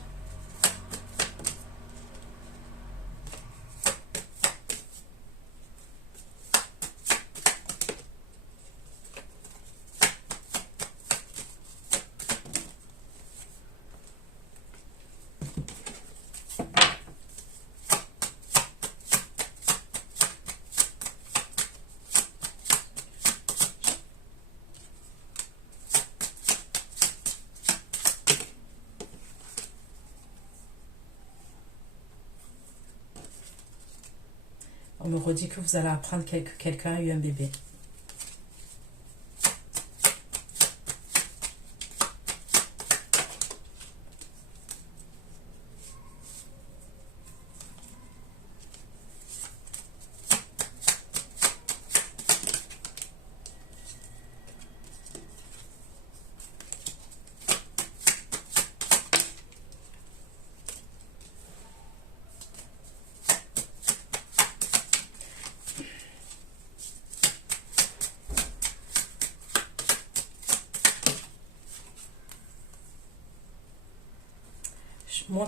On me redit que vous allez apprendre que quelqu'un a eu un bébé.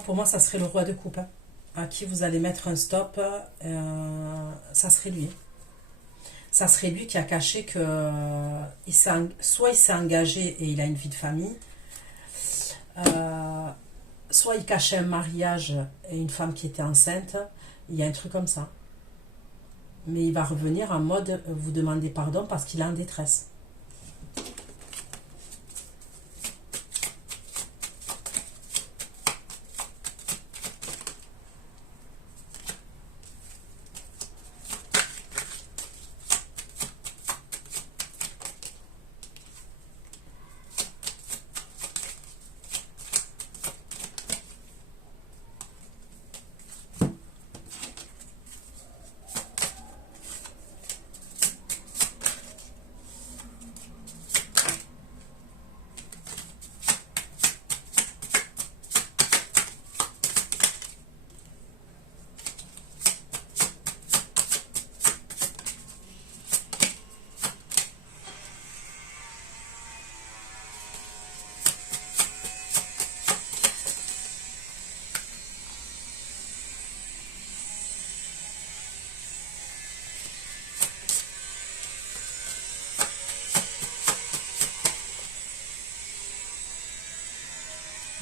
Pour moi, ça serait le roi de coupe, hein, à qui vous allez mettre un stop. Ça serait lui. Ça serait lui qui a caché que soit il s'est engagé et il a une vie de famille, soit il cachait un mariage et une femme qui était enceinte. Il y a un truc comme ça. Mais il va revenir en mode vous demander pardon parce qu'il est en détresse.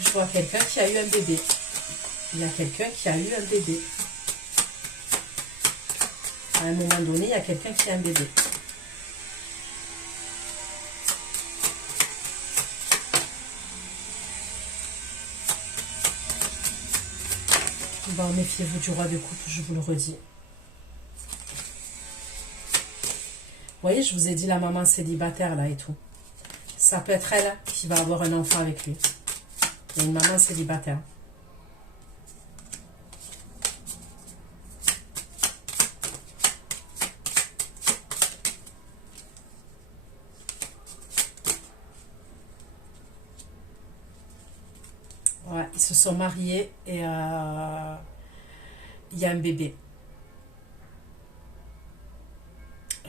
Je vois quelqu'un qui a eu un bébé. Il y a quelqu'un qui a eu un bébé. À un moment donné, il y a quelqu'un qui a un bébé. Bon, méfiez-vous du roi de coupe, je vous le redis. Vous voyez, je vous ai dit la maman célibataire là et tout. Ça peut être elle qui va avoir un enfant avec lui. Il y a une maman célibataire. Ouais, ils se sont mariés et il y a un bébé.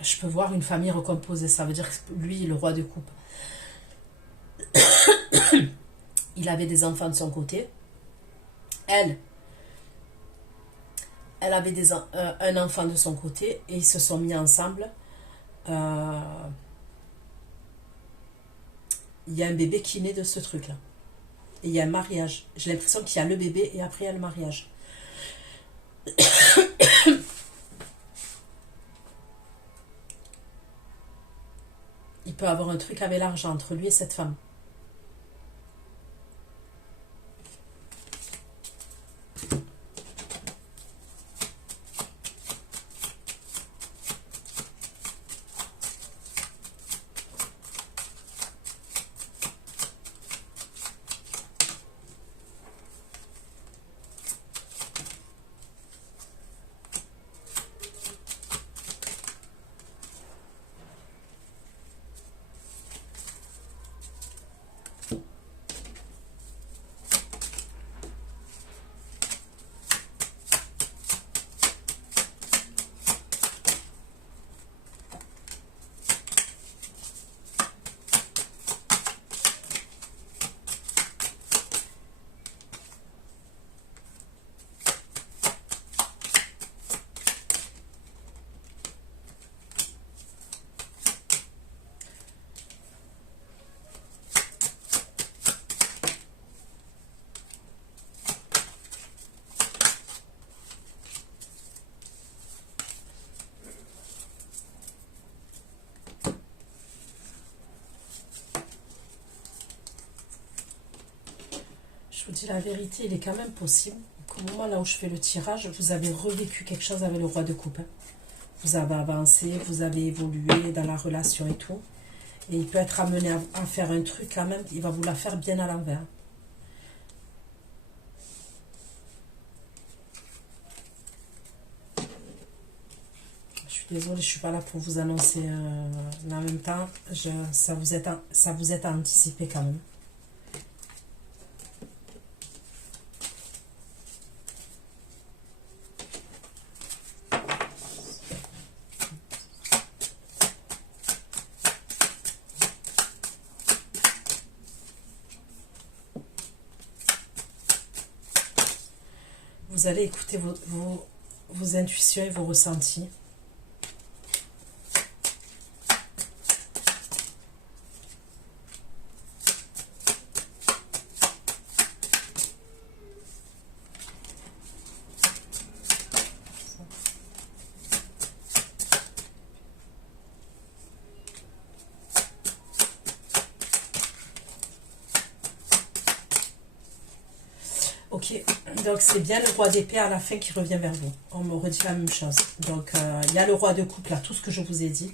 Je peux voir une famille recomposée. Ça veut dire que lui, le roi de coupe, il avait des enfants de son côté. Elle avait un enfant de son côté et ils se sont mis ensemble. Il y a un bébé qui naît de ce truc-là. Et il y a un mariage. J'ai l'impression qu'il y a le bébé et après il y a le mariage. Il peut avoir un truc avec l'argent entre lui et cette femme. Je vous dis la vérité, il est quand même possible qu'au moment là où je fais le tirage, vous avez revécu quelque chose avec le roi de coupe. Hein. vous avez avancé, vous avez évolué dans la relation et tout. Et il peut être amené à faire un truc quand même, il va vous la faire bien à l'envers. Je suis désolée, je ne suis pas là pour vous annoncer, mais en même temps, ça vous est anticipé quand même. Vous allez écouter vos intuitions et vos ressentis. Ok, donc c'est bien le roi d'épée à la fin qui revient vers vous. On me redit la même chose. Donc il y a le roi de coupe là, tout ce que je vous ai dit.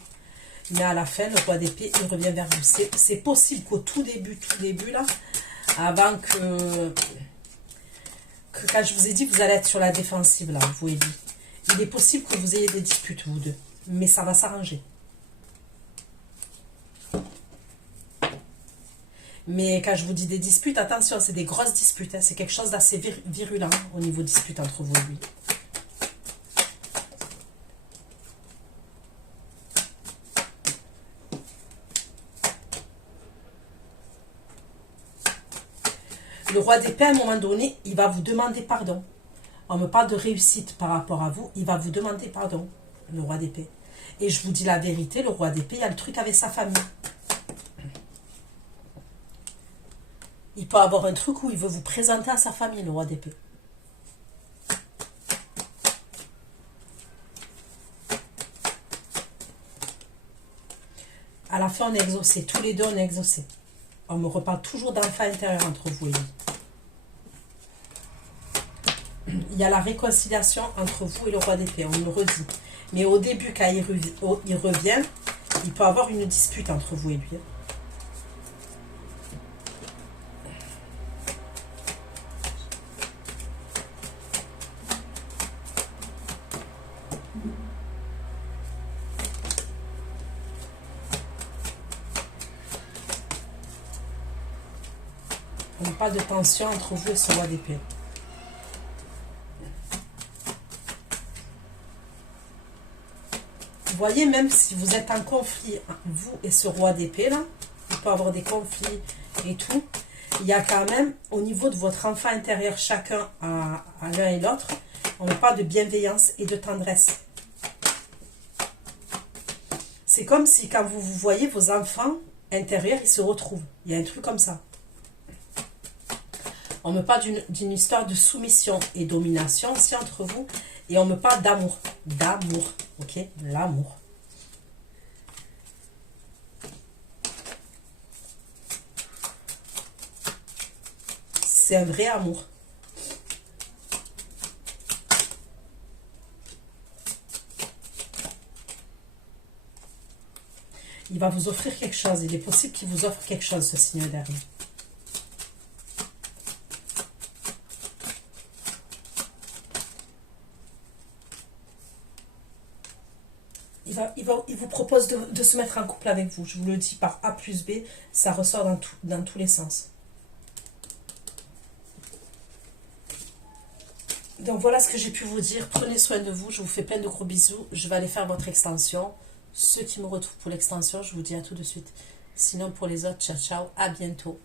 Mais à la fin, le roi d'épée, il revient vers vous. C'est possible qu'au tout début là, avant que quand je vous ai dit, vous allez être sur la défensive là, vous et lui. Il est possible que vous ayez des disputes, vous deux. Mais ça va s'arranger. Mais quand je vous dis des disputes, attention, c'est des grosses disputes. Hein, c'est quelque chose d'assez virulent au niveau dispute entre vous et lui. Le roi d'épée, à un moment donné, il va vous demander pardon. On me parle de réussite par rapport à vous. Il va vous demander pardon, le roi d'épée. Et je vous dis la vérité, le roi d'épée, il y a le truc avec sa famille. Il peut avoir un truc où il veut vous présenter à sa famille, le roi d'épée. À la fin, on est exaucé. Tous les deux, on est exaucé. On me reparle toujours d'enfant intérieur entre vous et lui. Il y a la réconciliation entre vous et le roi d'épée, on me le redit. Mais au début, quand il revient, il peut y avoir une dispute entre vous et lui. On parle de tension entre vous et ce roi d'épée. Vous voyez, même si vous êtes en conflit, vous et ce roi d'épée, là, il peut y avoir des conflits et tout, il y a quand même, au niveau de votre enfant intérieur, chacun à l'un et l'autre, on parle de bienveillance et de tendresse. C'est comme si, quand vous voyez vos enfants intérieurs, ils se retrouvent. Il y a un truc comme ça. On me parle d'une histoire de soumission et domination aussi entre vous. Et on me parle d'amour. D'amour. Ok? L'amour. C'est un vrai amour. Il va vous offrir quelque chose. Il est possible qu'il vous offre quelque chose, ce signe dernier. Il vous propose de se mettre en couple avec vous. Je vous le dis par A plus B, ça ressort dans tous les sens. Donc voilà ce que j'ai pu vous dire. Prenez soin de vous. Je vous fais plein de gros bisous. Je vais aller faire votre extension. Ceux qui me retrouvent pour l'extension, je vous dis à tout de suite. Sinon pour les autres, ciao ciao, à bientôt.